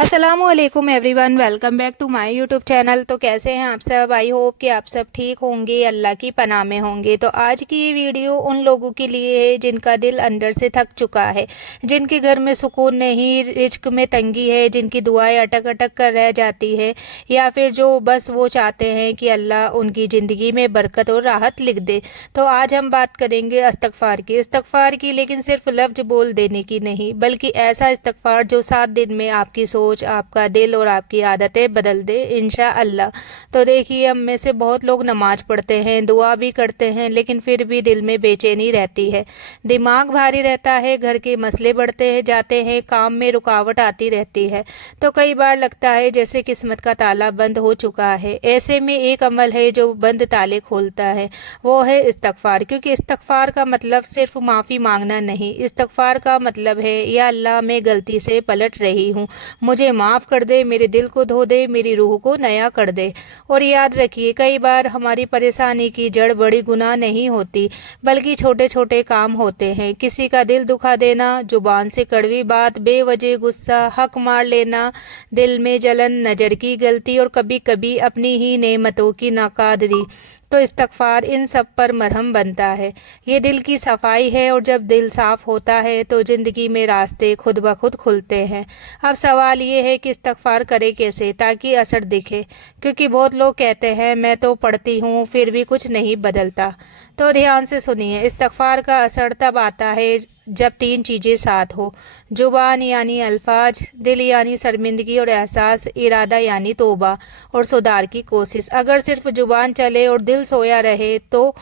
अस्सलामुअलैकुम everyone, welcome back to my YouTube channel. तो कैसे हैं आप सब? आई होप कि आप सब ठीक होंगे, अल्लाह की पनाह में होंगे। तो आज की ये वीडियो उन लोगों के लिए है जिनका दिल अंदर से थक चुका है, जिनके घर में सुकून नहीं, रिज्क में तंगी है, जिनकी दुआएं अटक अटक कर रह जाती है, या फिर जो बस वो चाहते हैं कि अल्लाह उनकी ज़िंदगी में बरकत और राहत लिख दे। तो आज हम बात करेंगे इस्तगफार की, लेकिन सिर्फ लफ्ज़ बोल देने की नहीं, बल्कि ऐसा इस्तगफार जो 7 दिन में आपकी सोच, आपका दिल और आपकी आदतें बदल दे इंशाअल्लाह। तो देखिए, हम में से बहुत लोग नमाज पढ़ते हैं, दुआ भी करते हैं, लेकिन फिर भी दिल में बेचैनी रहती है, दिमाग भारी रहता है, घर के मसले बढ़ते हैं जाते हैं, काम में रुकावट आती रहती है। तो कई बार लगता है जैसे किस्मत का ताला बंद हो चुका है। ऐसे में एक अमल है जो बंद ताले खोलता है, वो है इस्तगफार। क्योंकि इस्तगफार का मतलब सिर्फ माफ़ी मांगना नहीं, इस्तगफार का मतलब है, या अल्लाह मैं गलती से पलट रही हूँ, मुझे माफ़ कर दे, मेरे दिल को धो दे, मेरी रूह को नया कर दे। और याद रखिए, कई बार हमारी परेशानी की जड़ बड़ी गुनाह नहीं होती, बल्कि छोटे छोटे काम होते हैं। किसी का दिल दुखा देना, जुबान से कड़वी बात, बेवजह गुस्सा, हक मार लेना, दिल में जलन, नज़र की गलती, और कभी कभी अपनी ही नेमतों की नाकादरी। तो इस्तगफार इन सब पर मरहम बनता है। ये दिल की सफाई है, और जब दिल साफ़ होता है तो ज़िंदगी में रास्ते खुद ब खुद खुलते हैं। अब सवाल ये है कि इस्तगफार करें कैसे ताकि असर दिखे। क्योंकि बहुत लोग कहते हैं मैं तो पढ़ती हूँ फिर भी कुछ नहीं बदलता। तो ध्यान से सुनिए, इस्तगफार का असर तब आता है जब 3 चीज़ें साथ हो: जुबान यानी अल्फाज, दिल यानी शर्मिंदगी और एहसास, इरादा यानी तौबा और सुधार की कोशिश। अगर सिर्फ जुबान चले और दिल सोया रहे तो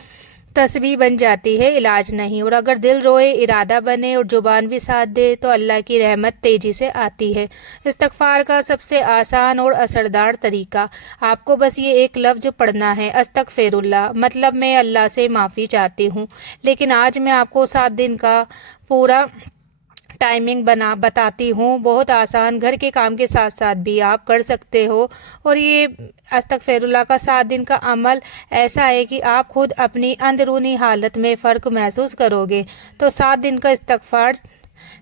तस्बीह बन जाती है, इलाज नहीं। और अगर दिल रोए, इरादा बने और जुबान भी साथ दे तो अल्लाह की रहमत तेज़ी से आती है। इस्तगफार का सबसे आसान और असरदार तरीका, आपको बस ये एक लफ्ज़ पढ़ना है, अस्तगफिरुल्लाह, मतलब मैं अल्लाह से माफ़ी चाहती हूँ। लेकिन आज मैं आपको 7 दिन का पूरा टाइमिंग बताती हूँ। बहुत आसान, घर के काम के साथ साथ भी आप कर सकते हो। और ये अस्तगफिरुल्लाह का 7 दिन का अमल ऐसा है कि आप खुद अपनी अंदरूनी हालत में फ़र्क महसूस करोगे। तो 7 दिन का इस्तगफार: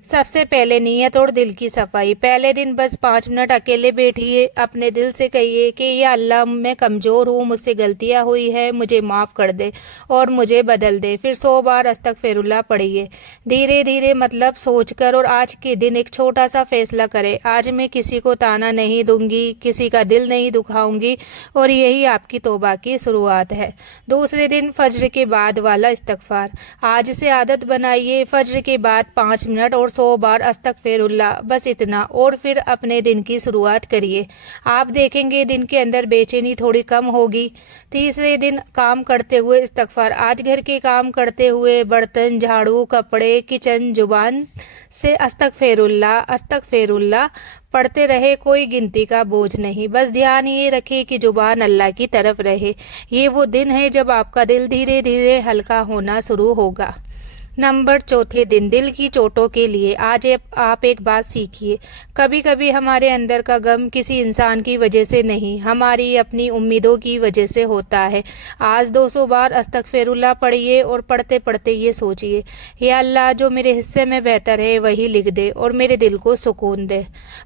सबसे पहले नीयत और दिल की सफाई। पहले दिन बस 5 मिनट अकेले बैठिए, अपने दिल से कहिए कि या अल्लाह मैं कमज़ोर हूँ, मुझसे गलतियाँ हुई है, मुझे माफ़ कर दे और मुझे बदल दे। फिर 100 बार अस्तगफिरुल्लाह पढ़िए, धीरे धीरे, मतलब सोचकर। और आज के दिन एक छोटा सा फैसला करें, आज मैं किसी को ताना नहीं दूंगी, किसी का दिल नहीं दुखाऊंगी, और यही आपकी तौबा की शुरुआत है। दूसरे दिन फज्र के बाद वाला इस्तगफार, आज से आदत बनाइए, फज्र के बाद 5 मिनट और 100 बार अस्तगफिरुल्लाह, बस इतना। और फिर अपने दिन की शुरुआत करिए, आप देखेंगे दिन के अंदर बेचैनी थोड़ी कम होगी। तीसरे दिन काम करते हुए इस्तगफार, आज घर के काम करते हुए, बर्तन, झाड़ू, कपड़े, किचन, जुबान से अस्तगफिरुल्लाह अस्तगफिरुल्लाह पढ़ते रहे, कोई गिनती का बोझ नहीं। बस ध्यान ये रखिए कि जुबान अल्लाह की तरफ रहे। ये वो दिन है जब आपका दिल धीरे धीरे हल्का होना शुरू होगा। नंबर चौथे दिन, दिल की चोटों के लिए। आज आप एक बात सीखिए, कभी कभी हमारे अंदर का गम किसी इंसान की वजह से नहीं, हमारी अपनी उम्मीदों की वजह से होता है। आज 200 बार अस्तगफिरुल्लाह पढ़िए, और पढ़ते पढ़ते ये सोचिए, या अल्लाह जो मेरे हिस्से में बेहतर है वही लिख दे और मेरे दिल को सुकून दे।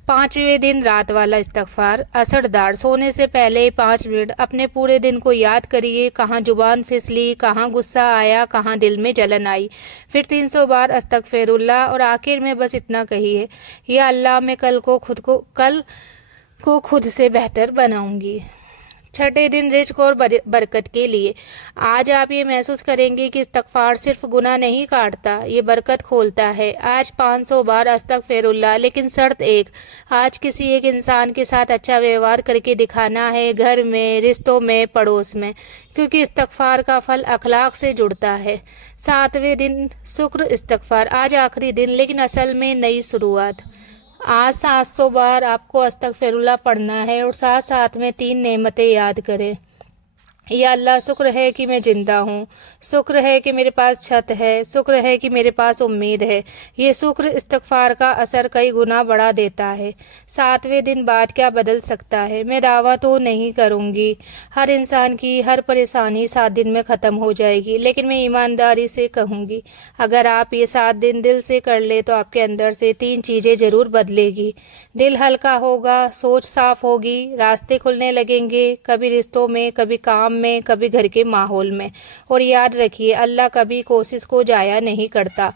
5वें दिन, रात वाला इस्तगफार, असरदार। सोने से पहले 5 मिनट अपने पूरे दिन को याद करिए, कहाँ जुबान फिसली, कहाँ गुस्सा आया, कहाँ दिल में जलन आई। फिर 300 बार अस्तगफिरुल्लाह, और आखिर में बस इतना कहिए, या अल्लाह मैं कल को खुद से बेहतर बनाऊंगी। 6ठे दिन, रिज़्क और बरकत के लिए। आज आप ये महसूस करेंगे कि इस्तगफार सिर्फ गुनाह नहीं काटता, ये बरकत खोलता है। आज 500 बार अस्तगफिरुल्लाह, लेकिन शर्त एक, आज किसी एक इंसान के साथ अच्छा व्यवहार करके दिखाना है, घर में, रिश्तों में, पड़ोस में, क्योंकि इस्तगफार का फल अखलाक से जुड़ता है। 7वें दिन, शुक्र इस्तगफार, आज आखिरी दिन लेकिन असल में नई शुरुआत। आज 700 बार आपको अस्तगफिरुल्लाह पढ़ना है, और साथ साथ में 3 नेमतें याद करें। या अल्लाह शुक्र है कि मैं ज़िंदा हूँ, शुक्र है कि मेरे पास छत है, शुक्र है कि मेरे पास उम्मीद है। ये शुक्र इस्तग़फ़ार का असर कई गुना बढ़ा देता है। 7वें दिन बाद क्या बदल सकता है? मैं दावा तो नहीं करूँगी हर इंसान की हर परेशानी 7 दिन में ख़त्म हो जाएगी, लेकिन मैं ईमानदारी से कहूँगी अगर आप ये 7 दिन दिल से कर ले तो आपके अंदर से 3 चीज़ें ज़रूर बदलेगी। दिल हल्का होगा, सोच साफ होगी, रास्ते खुलने लगेंगे, कभी रिश्तों में, कभी काम में, कभी घर के माहौल में। और याद रखिए अल्लाह कभी कोशिश को जाया नहीं करता।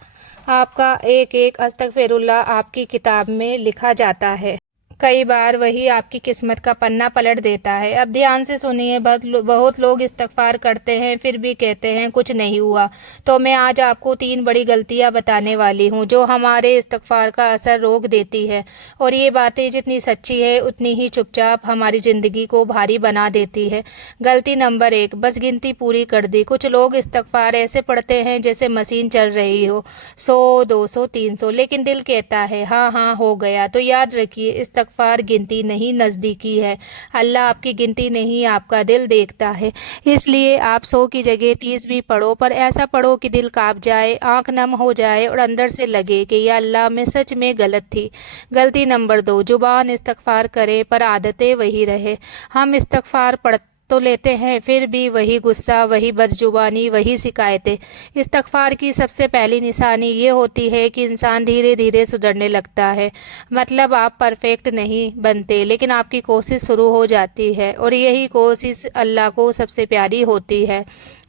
आपका एक एक अस्तगफिरुल्लाह आपकी किताब में लिखा जाता है। कई बार वही आपकी किस्मत का पन्ना पलट देता है। अब ध्यान से सुनिए, बहुत लोग इस्तग़फ़ार करते हैं फिर भी कहते हैं कुछ नहीं हुआ। तो मैं आज आपको 3 बड़ी गलतियां बताने वाली हूं जो हमारे इस्तग़फ़ार का असर रोक देती है। और ये बातें जितनी सच्ची है उतनी ही चुपचाप हमारी ज़िंदगी को भारी बना देती है। गलती नंबर 1, बस गिनती पूरी कर दी। कुछ लोग इस्तग़फ़ार ऐसे पढ़ते हैं जैसे मशीन चल रही हो, 100, 200, 300, लेकिन दिल कहता है हाँ हाँ हो गया। तो याद रखिए इस्तग़फ़ार गिनती नहीं, नज़दीकी है। अल्लाह आपकी गिनती नहीं, आपका दिल देखता है। इसलिए आप 100 की जगह 30 भी पढ़ो, पर ऐसा पढ़ो कि दिल काँप जाए, आंख नम हो जाए और अंदर से लगे कि या अल्लाह मैं सच में गलत थी। गलती नंबर 2, जुबान इस्तग़फ़ार करे पर आदतें वही रहे। हम इस्तग़फ़ार पढ़ तो लेते हैं फिर भी वही गुस्सा, वही बदजुबानी, वही शिकायतें। इस्तग़फ़ार की सबसे पहली निशानी ये होती है कि इंसान धीरे धीरे सुधरने लगता है। मतलब आप परफेक्ट नहीं बनते, लेकिन आपकी कोशिश शुरू हो जाती है और यही कोशिश अल्लाह को सबसे प्यारी होती है।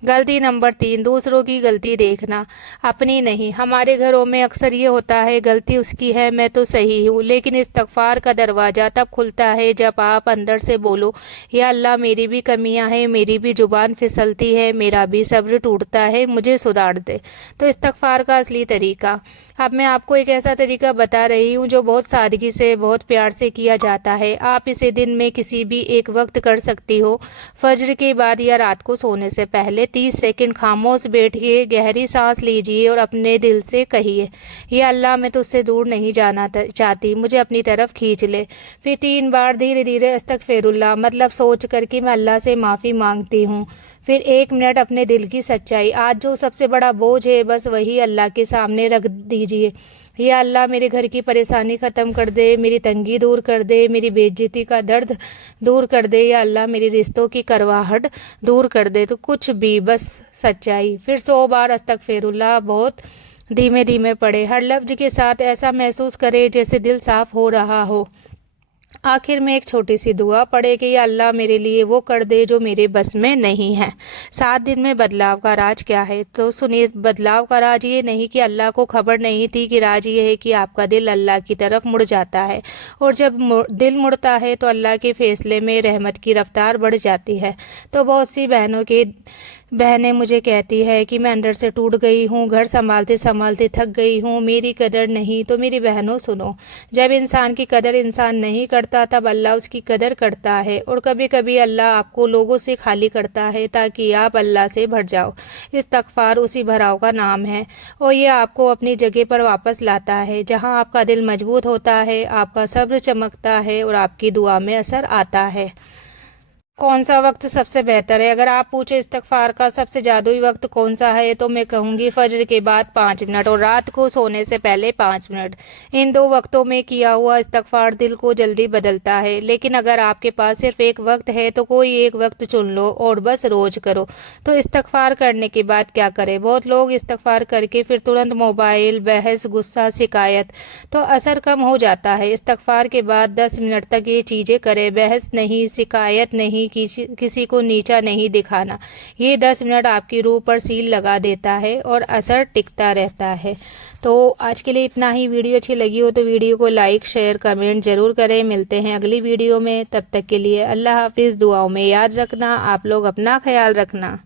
गलती नंबर 3, दूसरों की गलती देखना, अपनी नहीं। हमारे घरों में अक्सर ये होता है गलती उसकी है, मैं तो सही हूँ। लेकिन इस्तग़फ़ार का दरवाज़ा तब खुलता है जब आप अंदर से बोलो या अल्लाह मेरी भी कमियां हैं, मेरी भी ज़ुबान फिसलती है, मेरा भी सब्र टूटता है, मुझे सुधार दे। तो इस्तग़फ़ार का असली तरीका, अब मैं आपको एक ऐसा तरीका बता रही हूँ जो बहुत सादगी से, बहुत प्यार से किया जाता है। आप इसे दिन में किसी भी एक वक्त कर सकती हो, फजर के बाद या रात को सोने से पहले। 30 सेकंड खामोश बैठिए, गहरी सांस लीजिए और अपने दिल से कहिए या अल्लाह मैं तुझसे दूर नहीं जाना चाहती, मुझे अपनी तरफ खींच ले। फिर 3 बार धीरे धीरे अस्तगफिरुल्लाह, मतलब सोच कर कि मैं अल्लाह से माफ़ी मांगती हूँ। फिर 1 मिनट अपने दिल की सच्चाई, आज जो सबसे बड़ा बोझ है बस वही अल्लाह के सामने रख दीजिए। या अल्लाह मेरे घर की परेशानी ख़त्म कर दे, मेरी तंगी दूर कर दे, मेरी बेइज्जती का दर्द दूर कर दे, या अल्लाह मेरे रिश्तों की करवाहट दूर कर दे। तो कुछ भी, बस सच्चाई। फिर 100 बार अस्तगफिरुल्लाह बहुत धीमे धीमे पढ़े, हर लफ्ज़ के साथ ऐसा महसूस करे जैसे दिल साफ़ हो रहा हो। आखिर में एक छोटी सी दुआ पढ़े कि या अल्लाह मेरे लिए वो कर दे जो मेरे बस में नहीं है। 7 दिन में बदलाव का राज क्या है? तो सुनिए, बदलाव का राज ये नहीं कि अल्लाह को खबर नहीं थी, कि राज ये है कि आपका दिल अल्लाह की तरफ मुड़ जाता है। और जब दिल मुड़ता है तो अल्लाह के फैसले में रहमत की रफ्तार बढ़ जाती है। तो बहुत सी बहनें मुझे कहती है कि मैं अंदर से टूट गई हूँ, घर संभालते संभालते थक गई हूँ, मेरी कदर नहीं। तो मेरी बहनों सुनो, जब इंसान की कदर इंसान नहीं करता तब अल्लाह उसकी कदर करता है। और कभी कभी अल्लाह आपको लोगों से खाली करता है ताकि आप अल्लाह से भर जाओ। इस्तग़फ़ार उसी भराव का नाम है और ये आपको अपनी जगह पर वापस लाता है जहाँ आपका दिल मजबूत होता है, आपका सब्र चमकता है और आपकी दुआ में असर आता है। कौन सा वक्त सबसे बेहतर है? अगर आप पूछे इस्तग़फ़ार का सबसे जादुई वक्त कौन सा है, तो मैं कहूँगी फजर के बाद 5 मिनट और रात को सोने से पहले 5 मिनट। इन 2 वक्तों में किया हुआ इस्तग़फ़ार दिल को जल्दी बदलता है। लेकिन अगर आपके पास सिर्फ एक वक्त है तो कोई एक वक्त चुन लो और बस रोज़ करो। तो इस्तग़फ़ार करने के बाद क्या करें? बहुत लोग इस्तग़फ़ार करके फिर तुरंत मोबाइल, बहस, गुस्सा, शिकायत, तो असर कम हो जाता है। इस्तग़फ़ार के बाद 10 मिनट तक ये चीज़ें करें, बहस नहीं, शिकायत नहीं, किसी को नीचा नहीं दिखाना। ये 10 मिनट आपकी रूह पर सील लगा देता है और असर टिकता रहता है। तो आज के लिए इतना ही। वीडियो अच्छी लगी हो तो वीडियो को लाइक, शेयर, कमेंट जरूर करें। मिलते हैं अगली वीडियो में, तब तक के लिए अल्लाह हाफिज़। दुआओं में याद रखना, आप लोग अपना ख्याल रखना।